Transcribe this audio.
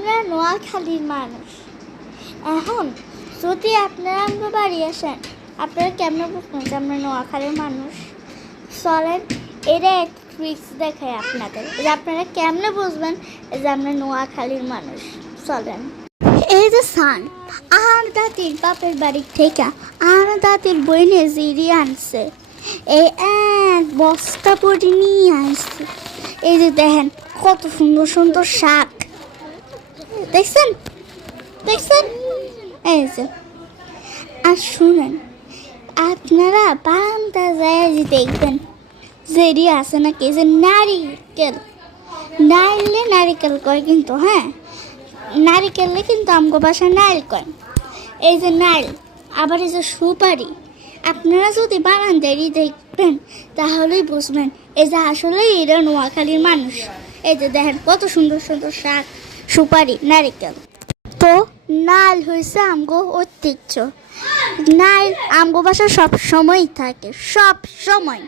আমরা নোয়াখালীর মানুষ। এখন যদি আপনারা আমরা বাড়ি আসেন, আপনারা কেমন বুঝবেন যে আমরা নোয়াখালীর মানুষ? চলেন এটা এক ট্রিক্স দেখায় আপনাদের, যে আপনারা কেমনে বুঝবেন যে আমরা নোয়াখালীর মানুষ। চলেন, এই যে সান আর দাদির বাপের বাড়ি থেকে আর দাদির বইনে জিরি আনছে, এই এক বস্তা পরে নিয়ে আসছে। এই যে দেখেন কত সুন্দর সুন্দর শাক, দেখছেন দেখছেন এই যে। আর শুনেন, আপনারা বারান্দা যায় যে দেখবেন জেরি আছে নাকি, যে নারিকেল, নারিকেল কয় কিন্তু, হ্যাঁ নারিকেলে কিন্তু আমগো বাসায় নারিকেল কয়। এই যে নারিকেল, আবার এই যে সুপারি, আপনারা যদি বারান্দারই দেখবেন তাহলেই বুঝবেন এই যে আসলেই এরা নোয়াখালীর মানুষ। এই যে দেখেন কত সুন্দর সুন্দর শাক, সুপারি, নারিকেল। তো নাল হয়েছে আমগো ঐতিহ্য, নাল আমগো বাসা সব সময় থাকে, সব সময়।